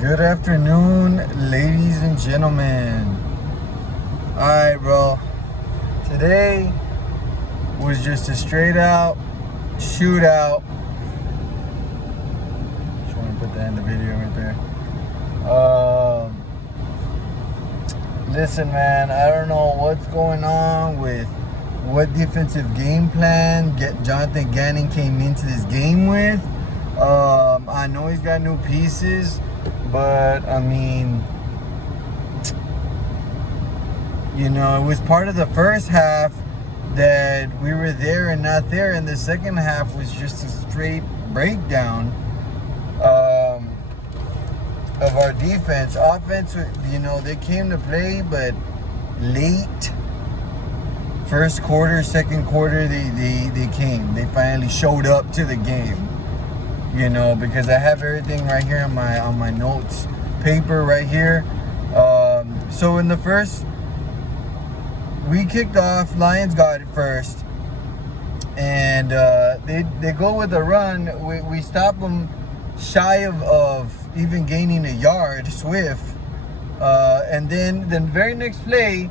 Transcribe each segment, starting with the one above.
Good afternoon, ladies and gentlemen. Alright, bro. Today was just a straight out shootout. Just want to put that in the video right there. Listen, man, I don't know what's going on with what defensive game plan Jonathan Gannon came into this game with. I know he's got new pieces, but I mean, it was part of the first half that we were there and not there, and the second half was just a straight breakdown of our defense. Offense, they came to play, but late. First quarter, second quarter, they came. They finally showed up to the game. Because I have everything right here on my notes paper right here. So in the first, we kicked off. Lions got it first, and they go with a run. We stop them shy of even gaining a yard. Swift, and then the very next play,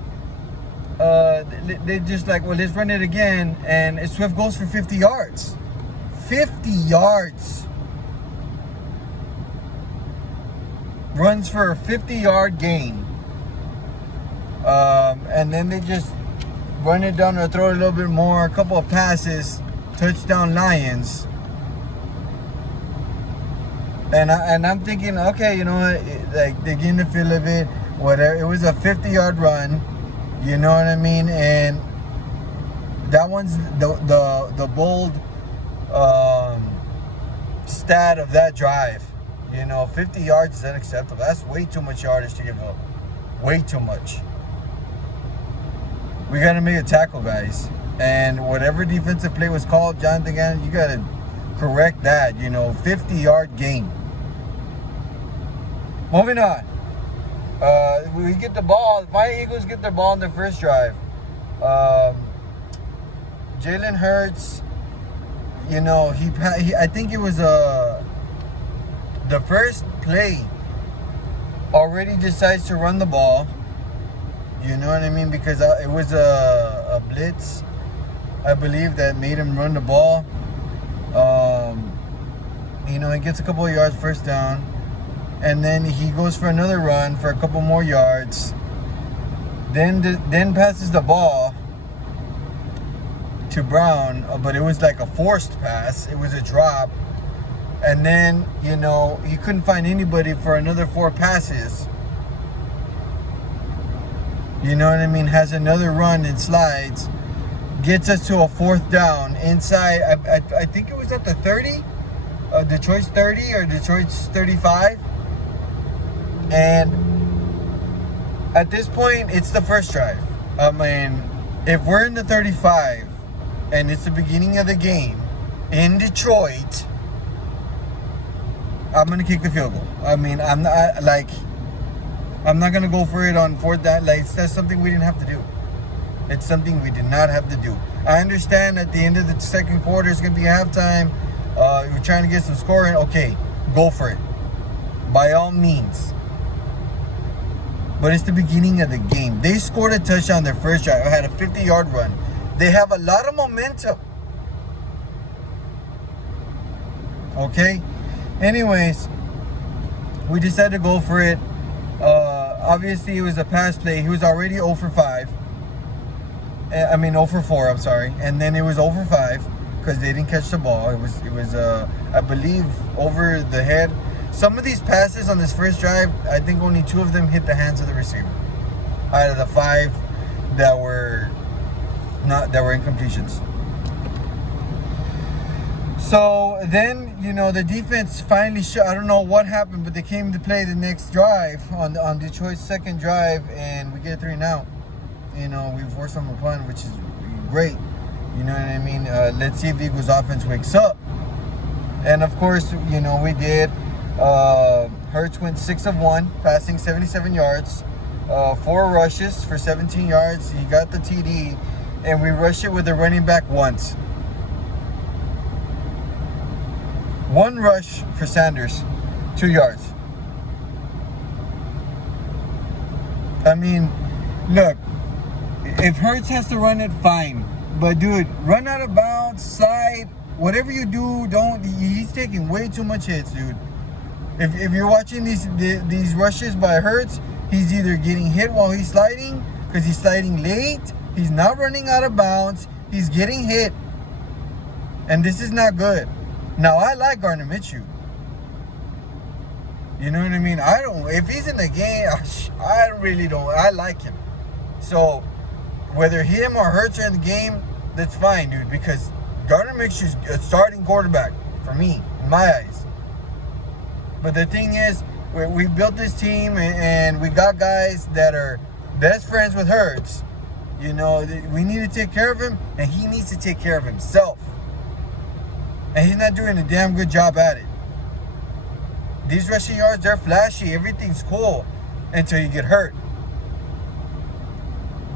they just like, well, let's run it again, and Swift goes for 50 yards. 50 yards. Runs for a 50-yard gain. And then they just run it down or throw it a little bit more. A couple of passes. Touchdown Lions. And I'm thinking, okay, you know what? Like, they're getting the feel of it. Whatever. It was a 50-yard run. You know what I mean? And that one's the bold stat of that drive. 50 yards is unacceptable. That's way too much yardage to give up. Way too much. We got to make a tackle, guys. And whatever defensive play was called, Jonathan Gannon, you got to correct that. 50-yard gain. Moving on. We get the ball. The Fire Eagles get their ball in their first drive. Jalen Hurts, I think it was the first play already decides to run the ball. You know what I mean? Because it was a blitz, I believe, that made him run the ball. He gets a couple of yards first down. And then he goes for another run for a couple more yards. Then passes the ball to Brown. But it was like a forced pass. It was a drop. And then, he couldn't find anybody for another 4 passes. You know what I mean? Has another run and slides. Gets us to a 4th down inside. I think it was at the 30. Detroit's 30 or Detroit's 35. And at this point, it's the first drive. I mean, if we're in the 35 and it's the beginning of the game in Detroit, I'm going to kick the field goal. I mean, I'm not going to go for it on 4th down. That's something we didn't have to do. It's something we did not have to do. I understand at the end of the second quarter, it's going to be halftime. We're trying to get some scoring. Okay, go for it. By all means. But it's the beginning of the game. They scored a touchdown their first drive. I had a 50-yard run. They have a lot of momentum. Okay? Anyways, we decided to go for it. Obviously, it was a pass play. He was already 0 for 5. 0 for 4, I'm sorry. And then it was 0 for 5 because they didn't catch the ball. It was I believe, over the head. Some of these passes on this first drive, I think only 2 of them hit the hands of the receiver. Out of the 5 that were incompletions. So then, the defense finally I don't know what happened, but they came to play the next drive on Detroit's second drive, and we get a 3 and out. We forced them a punt, which is great. You know what I mean? Let's see if the Eagles offense wakes up. And of course, we did. Hurts went 6 of 1, passing 77 yards, 4 rushes for 17 yards. He got the TD, and we rushed it with the running back once. 1 rush for Sanders, 2 yards. I mean, look, if Hurts has to run it, fine. But dude, run out of bounds, slide, whatever you do, don't. He's taking way too much hits, dude. If you're watching these rushes by Hurts, he's either getting hit while he's sliding because he's sliding late. He's not running out of bounds. He's getting hit, and this is not good. Now I like Gardner Minshew. You know what I mean? I don't. If he's in the game, I really don't. I like him. So whether him or Hurts are in the game, that's fine, dude. Because Gardner Minshew's a starting quarterback for me, in my eyes. But the thing is, we built this team and we got guys that are best friends with Hurts. You know, we need to take care of him, and he needs to take care of himself. And he's not doing a damn good job at it. These rushing yards, they're flashy. Everything's cool until you get hurt.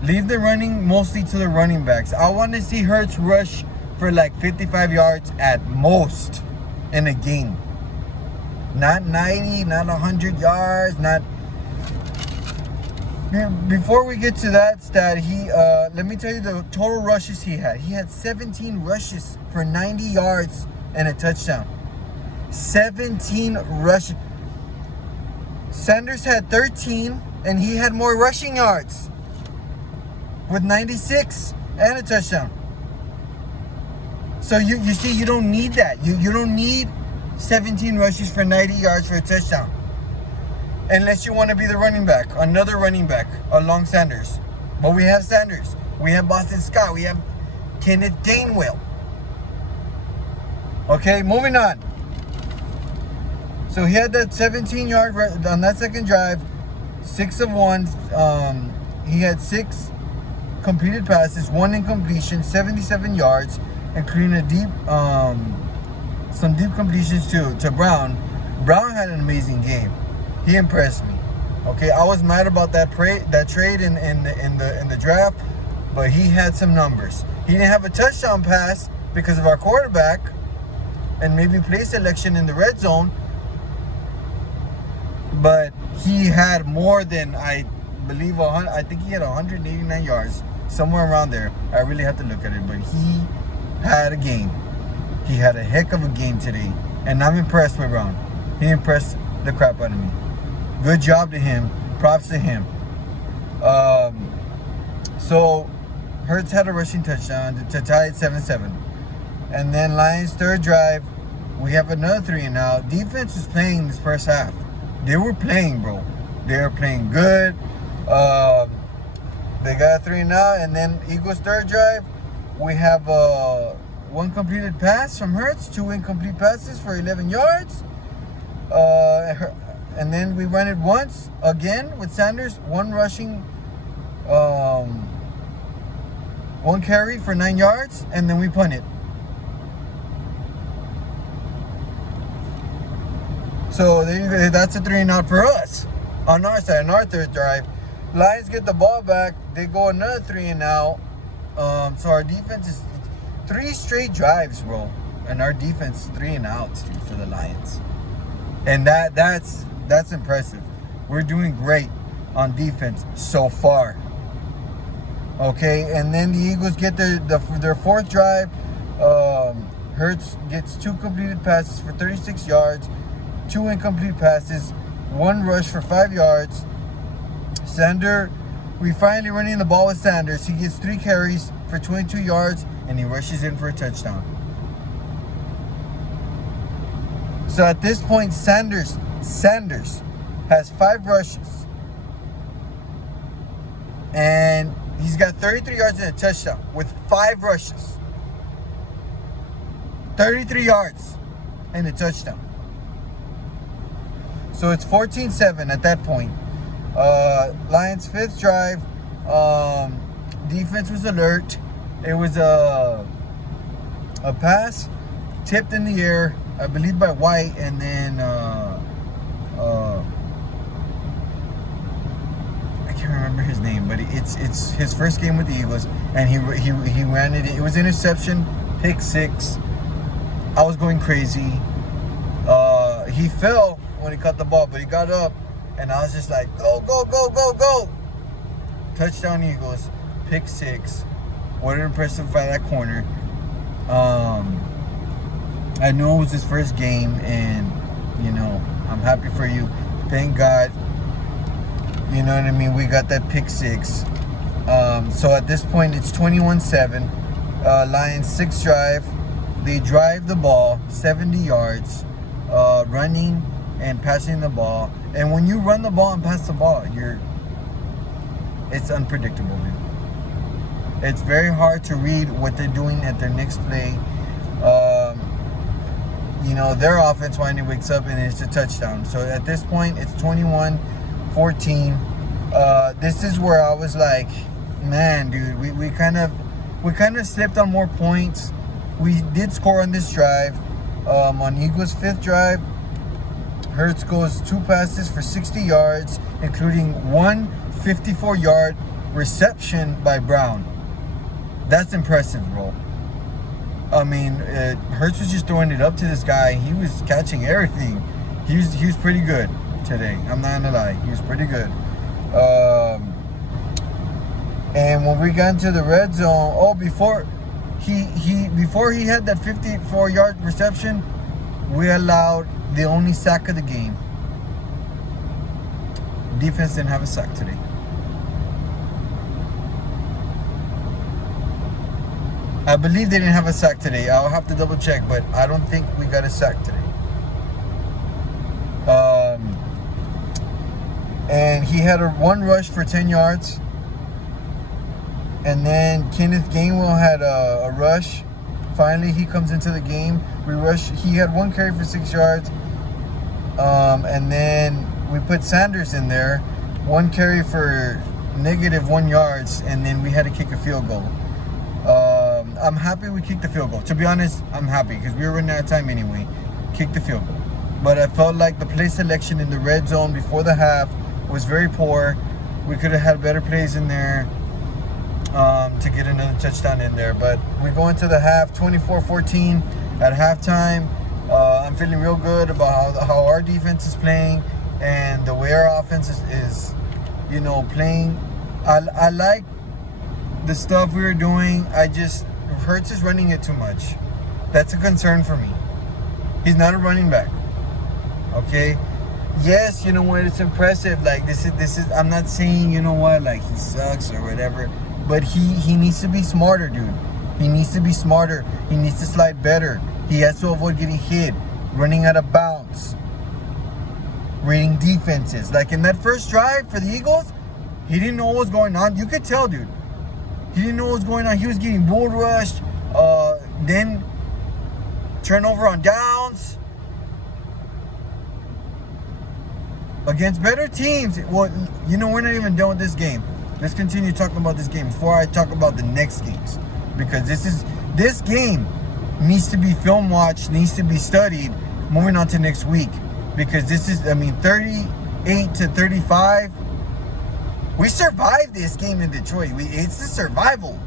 Leave the running mostly to the running backs. I want to see Hurts rush for like 55 yards at most in a game. Not 90, not 100 yards, not... Before we get to that stat, let me tell you the total rushes he had. He had 17 rushes for 90 yards and a touchdown. 17 rushes. Sanders had 13, and he had more rushing yards with 96 and a touchdown. So you see, you don't need that. You don't need 17 rushes for 90 yards for a touchdown. Unless you want to be the running back, another running back along Sanders. But we have Sanders. We have Boston Scott. We have Kenneth Gainwell. Okay, moving on. So he had that 17-yard on that second drive, 6 of 1. He had 6 completed passes, 1 incompletion, 77 yards, including some deep completions to Brown. Brown had an amazing game. He impressed me. Okay, I was mad about that trade in the draft, but he had some numbers. He didn't have a touchdown pass because of our quarterback and maybe play selection in the red zone. But he had more than, I believe, I think he had 189 yards, somewhere around there. I really have to look at it, but he had a game. He had a heck of a game today, and I'm impressed with Brown. He impressed the crap out of me. Good job to him. Props to him. So Hurts had a rushing touchdown to tie it 7-7. And then Lions' third drive, we have another 3 and out. Defense was playing this first half. They were playing, bro. They were playing good. They got a 3 and out. And then Eagles' third drive, we have 1 completed pass from Hurts, 2 incomplete passes for 11 yards. And then we run it once again with Sanders, 1 rushing, 1 carry for 9 yards, and then we punt it. So there you go. That's a 3 and out for us on our side, on our third drive. Lions get the ball back. They go another 3 and out. So our defense is 3 straight drives, bro, and our defense 3 and outs, dude, for the Lions. And that's impressive. We're doing great on defense so far. Okay, and then the Eagles get their fourth drive. Hurts gets 2 completed passes for 36 yards, 2 incomplete passes, 1 rush for 5 yards. We finally running the ball with Sanders. He gets 3 carries for 22 yards, and he rushes in for a touchdown. So at this point, Sanders has 5 rushes, and he's got 33 yards and a touchdown with 5 rushes. 33 yards and a touchdown. So it's 14-7 at that point. Lions' 5th drive. Defense was alert. It was a pass tipped in the air, I believe by White, and then I can't remember his name, but it's his first game with the Eagles, and he ran it. It was interception, pick 6. I was going crazy. He fell when he caught the ball, but he got up, and I was just like, go, go, go, go, go. touchdown Eagles, pick 6. What an impressive by that corner. I know it was his first game, and I'm happy for you. Thank God. You know what I mean? We got that pick 6. So at this point, it's 21-7. Lions 6 drive. They drive the ball 70 yards, running and passing the ball. And when you run the ball and pass the ball, it's unpredictable, dude. It's very hard to read what they're doing at their next play. Their offense finally wakes up and it's a touchdown. So at this point, it's 21-14. This is where I was like, man, dude, we kind of slipped on more points. We did score on this drive. On Eagles' 5th drive, Hurts goes 2 passes for 60 yards, including one 54-yard reception by Brown. That's impressive, bro. I mean, Hurts was just throwing it up to this guy. He was catching everything. He was pretty good today. I'm not gonna lie. He was pretty good. And when we got into the red zone, before he had that 54-yard reception, we allowed the only sack of the game. Defense didn't have a sack today. I believe they didn't have a sack today. I'll have to double check, but I don't think we got a sack today. And he had one rush for 10 yards. And then Kenneth Gainwell had a rush. Finally, he comes into the game. He had 1 carry for 6 yards. And then we put Sanders in there. 1 carry for -1 yards. And then we had to kick a field goal. I'm happy we kicked the field goal. To be honest, I'm happy because we were running out of time anyway. Kick the field goal. But I felt like the play selection in the red zone before the half was very poor. We could have had better plays in there to get another touchdown in there. But we go into the half, 24-14 at halftime. I'm feeling real good about how our defense is playing and the way our offense is playing. I like the stuff we were doing. Hurts is running it too much. That's a concern for me. He's not a running back. Okay? Yes, you know what? It's impressive. Like this is. I'm not saying like he sucks or whatever, but he needs to be smarter, dude. He needs to be smarter. He needs to slide better. He has to avoid getting hit, running out of bounds, reading defenses. Like in that first drive for the Eagles, he didn't know what was going on. You could tell, dude. He didn't know what was going on. He was getting bull rushed. Then turnover on downs. Against better teams. Well, we're not even done with this game. Let's continue talking about this game before I talk about the next games. Because this game needs to be film watched, needs to be studied moving on to next week. Because 38-35. We survived this game in Detroit. It's the survival.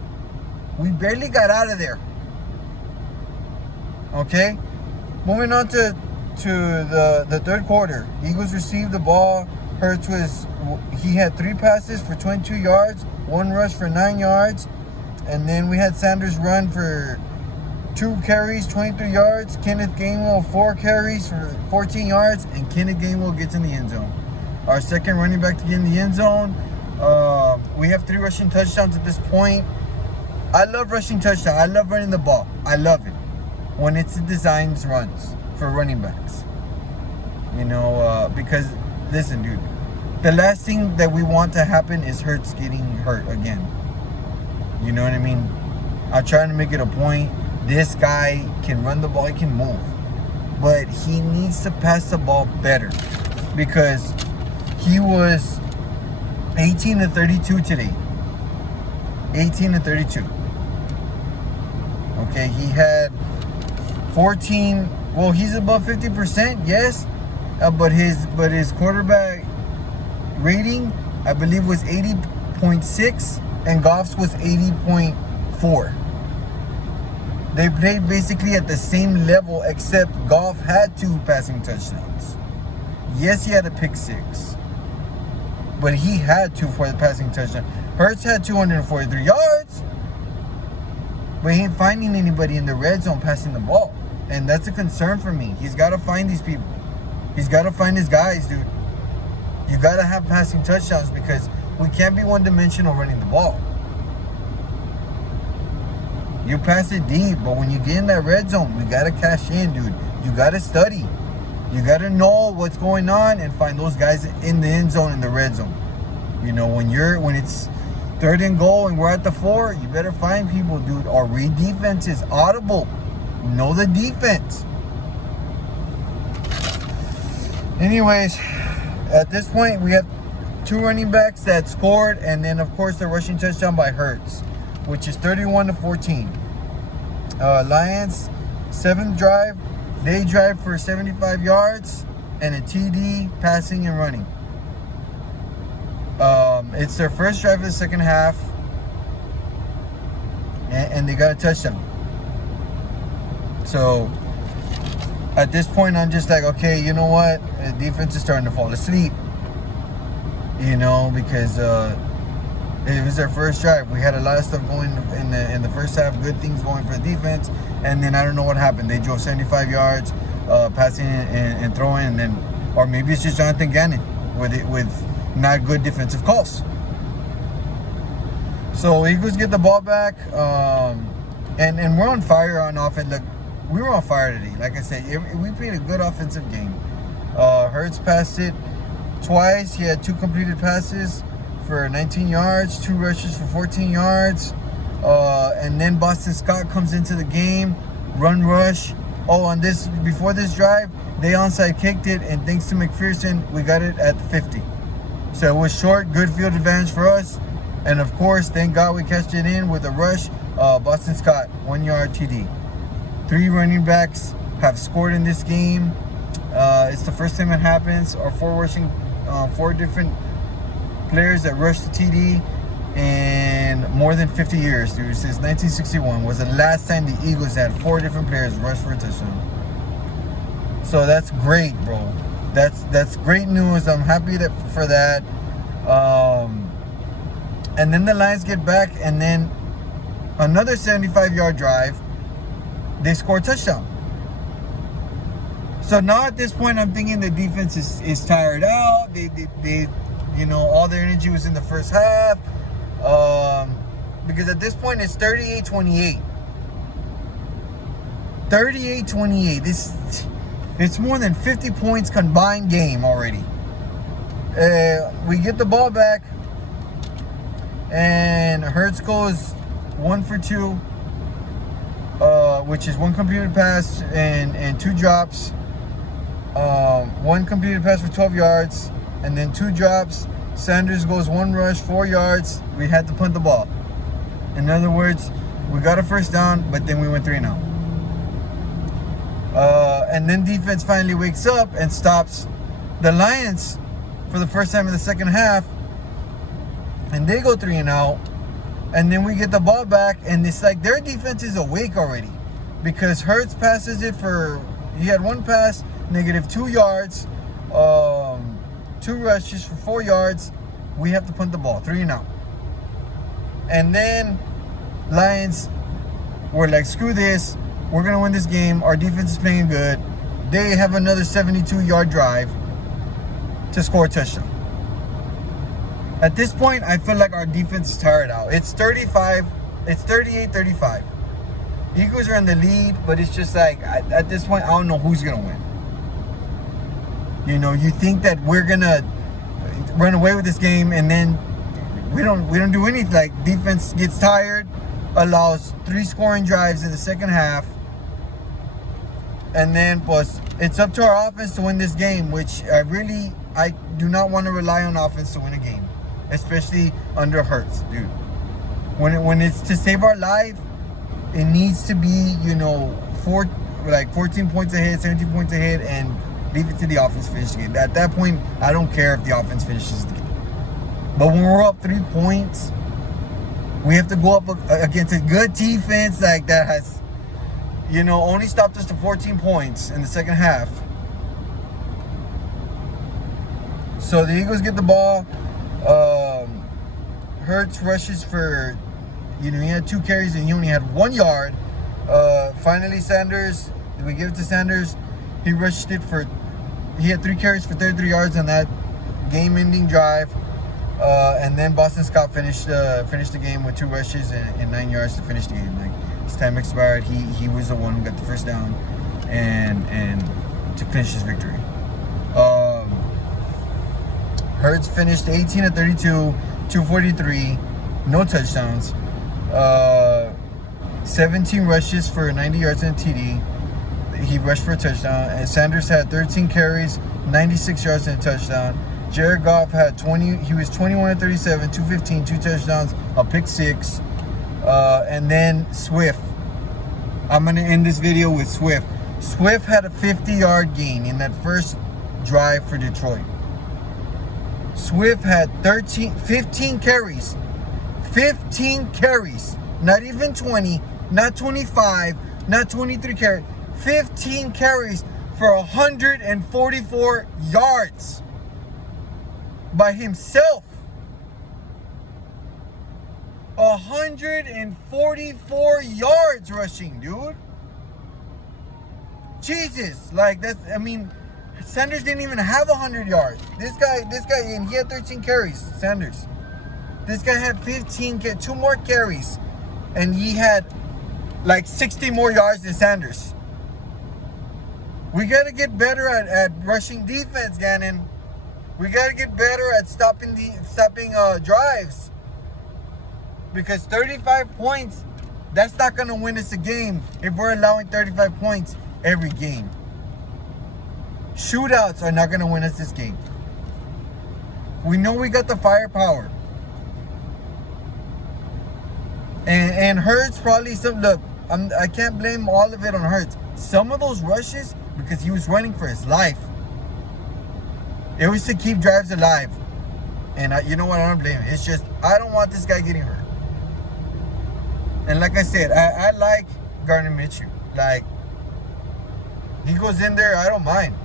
We barely got out of there. Okay? Moving on to the third quarter. Eagles received the ball. Hurts he had 3 passes for 22 yards, 1 rush for 9 yards. And then we had Sanders run for 2 carries, 23 yards. Kenneth Gainwell, 4 carries for 14 yards. And Kenneth Gainwell gets in the end zone. Our second running back to get in the end zone. We have 3 rushing touchdowns at this point. I love rushing touchdowns. I love running the ball. I love it when it's designed runs for running backs. Because listen, dude, the last thing that we want to happen is Hurts getting hurt again. You know what I mean? I'm trying to make it a point. This guy can run the ball. He can move, but he needs to pass the ball better because he was 18-32 today. 18-32. Okay, he had 14. Well, he's above 50%, yes, but his quarterback rating, I believe, was 80.6, and Goff's was 80.4. They played basically at the same level, except Goff had 2 passing touchdowns. Yes, he had a pick 6. But he had 2 for the passing touchdown. Hurts had 243 yards, but he ain't finding anybody in the red zone passing the ball. And that's a concern for me. He's got to find these people. He's got to find his guys, dude. You got to have passing touchdowns because we can't be one-dimensional running the ball. You pass it deep, but when you get in that red zone, we got to cash in, dude. You got to study. You got to know what's going on and find those guys in the end zone, in the red zone. You know, when it's 3rd and goal and we're at the 4, you better find people, dude. Or read defenses, audible. Know the defense. Anyways, at this point, we have 2 running backs that scored, and then, of course, the rushing touchdown by Hurts, which is 31-14. Lions, 7th drive. They drive for 75 yards and a TD, passing and running. It's their first drive of the second half, and they got a touchdown. So at this point, I'm just like, okay, you know what? The defense is starting to fall asleep. You know, because it was their first drive. We had a lot of stuff going in the first half, good things going for the defense, and then I don't know what happened. They drove 75 yards, passing and throwing, and then, or maybe it's just Jonathan Gannon with not good defensive calls. So Eagles get the ball back, and we're on fire on offense. Look, we were on fire today. Like I said, we played a good offensive game. Hurts passed it twice. He had 2 completed passes for 19 yards, 2 rushes for 14 yards. And then Boston Scott comes into the game, run rush. Before this drive, they onside kicked it, and thanks to McPherson, we got it at 50. So it was short, good field advantage for us. And of course, thank God we cashed it in with a rush. Boston Scott, 1-yard TD. 3 running backs have scored in this game. It's the first time it happens. Our 4 different players that rushed the TD in more than 50 years, dude. Since 1961 was the last time the Eagles had 4 different players rush for a touchdown. So that's great, bro. That's great news. I'm happy for that. And then the Lions get back, and then another 75-yard drive. They score a touchdown. So now at this point, I'm thinking the defense is tired out. They all their energy was in the first half. Because at this point, it's 38-28. 38-28. It's more than 50 points combined game already. We get the ball back, and Hurts goes 1 for 2, which is 1 completed pass and 2 drops. 1 completed pass for 12 yards, and then 2 drops. Sanders goes 1 rush, 4 yards. We had to punt the ball. In other words, we got a first down, but then we went 3-0. And then defense finally wakes up and stops the Lions for the first time in the second half, and they go 3-0. And then we get the ball back, and it's like their defense is awake already, because Hurts passes it he had 1 pass, -2 yards, 2 rushes for 4 yards. We have to punt the ball, 3-0. And then Lions were like, screw this, we're going to win this game. Our defense is playing good. They have another 72-yard drive to score a touchdown. At this point, I feel like our defense is tired out. It's 38-35. Eagles are in the lead, but it's just like, at this point, I don't know who's going to win. You know, you think that we're going to run away with this game, and then we don't do anything. Like, defense gets tired, allows 3 scoring drives in the second half, and then plus it's up to our offense to win this game, which I do not want to rely on offense to win a game, especially under Hurts, dude. When it's to save our life, it needs to be, 14 points ahead, 17 points ahead, and leave it to the offense to finish the game. At that point, I don't care if the offense finishes the game. But when we're up 3 points, we have to go up against a good defense like that has, only stopped us to 14 points in the second half. So the Eagles get the ball. Hurts rushes for, he had 2 carries and he only had 1 yard. Finally, Sanders, we give it to Sanders. He rushed it for, he had 3 carries for 33 yards on that game-ending drive. And then Boston Scott finished the game with 2 rushes and 9 yards to finish the game. Like, his time expired. He was the one who got the first down and to clinch his victory. Hurts finished 18 of 32, 243, no touchdowns. 17 rushes for 90 yards and a TD. He rushed for a touchdown. And Sanders had 13 carries, 96 yards and a touchdown. Jared Goff had 20. He was 21 of 37, 215, 2 touchdowns, a pick 6. And then Swift. I'm going to end this video with Swift. Swift had a 50-yard gain in that first drive for Detroit. Swift had 15 carries. 15 carries. Not even 20, not 25, not 23 carries. 15 carries for 144 yards by himself. 144 yards rushing, dude. Jesus, like that's, I mean, Sanders didn't even have 100 yards. This guy, and he had 13 carries, Sanders. This guy had 2 more carries, and he had like 60 more yards than Sanders. We got to get better at rushing defense, Gannon. We got to get better at stopping drives. Because 35 points, that's not going to win us a game if we're allowing 35 points every game. Shootouts are not going to win us this game. We know we got the firepower. And Hurts probably look, I can't blame all of it on Hurts. Some of those rushes, because he was running for his life. It was to keep drives alive. And you know what? I don't blame him. It's just, I don't want this guy getting hurt. And like I said, I like Gardner Minshew. Like, he goes in there, I don't mind.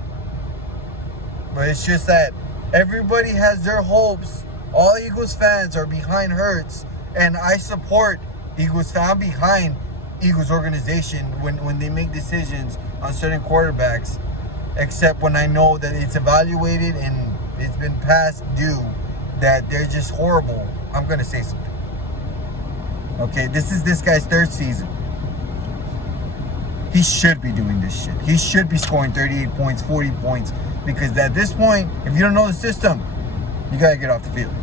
But it's just that everybody has their hopes. All Eagles fans are behind Hurts. And I support Eagles fans. I'm behind Eagles organization when they make decisions on certain quarterbacks. Except when I know that it's evaluated and it's been past due, that they're just horrible. I'm going to say something. Okay, this is this guy's 3rd season. He should be doing this shit. He should be scoring 38 points, 40 points. Because at this point, if you don't know the system, you got to get off the field.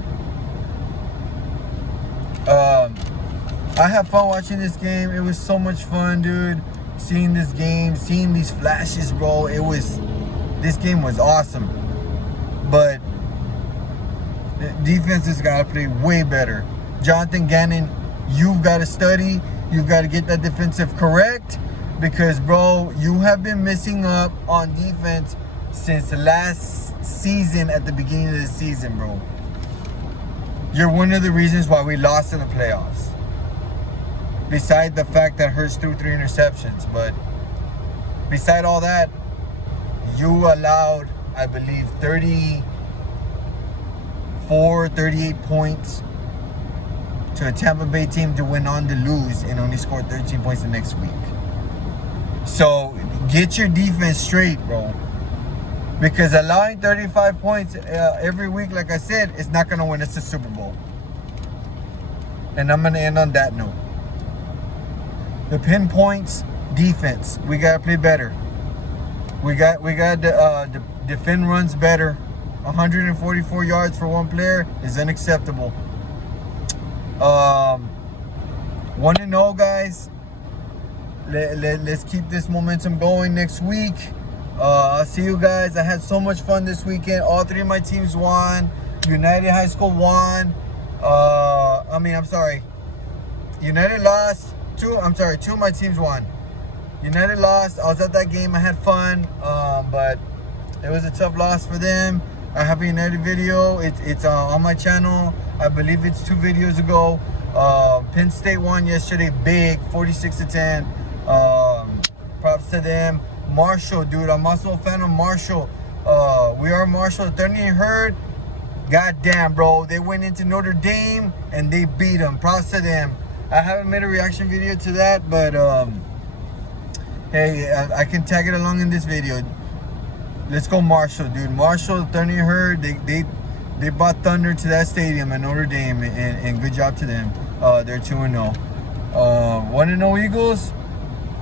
I have fun watching this game. It was so much fun, dude. Seeing this game, seeing these flashes, bro. This game was awesome. But the defenses got to play way better. Jonathan Gannon, you've got to study. You've got to get that defensive correct. Because, bro, you have been missing up on defense since the last season at the beginning of the season, bro. You're one of the reasons why we lost in the playoffs. Beside the fact that Hurts threw 3 interceptions. But beside all that, you allowed, I believe, 38 points to a Tampa Bay team to win on to lose and only scored 13 points the next week. So get your defense straight, bro. Because allowing 35 points every week, like I said, is not going to win us the Super Bowl. And I'm going to end on that note. The pinpoints, defense. We got to play better. We got to defend runs better. 144 yards for one player is unacceptable. 1-0, guys. Let's keep this momentum going next week. I'll see you guys. I had so much fun this weekend. All 3 of my teams won. United High School won. United lost. 2 of my teams won. United lost. I was at that game. I had fun. But it was a tough loss for them. I have a United video. It's on my channel. I believe it's 2 videos ago. Penn State won yesterday. Big. 46-10. Props to them. Marshall, dude. I'm also a fan of Marshall. We are Marshall. If they're getting hurt, God damn, bro. They went into Notre Dame and they beat them. Props to them. I haven't made a reaction video to that, but hey, I can tag it along in this video. Let's go Marshall, dude. Marshall, Thunder Herd, they brought Thunder to that stadium at Notre Dame, and good job to them. They're 2-0. 1-0 Eagles.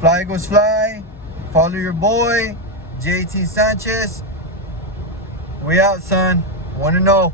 Fly Eagles fly. Follow your boy, JT Sanchez. We out, son. 1-0.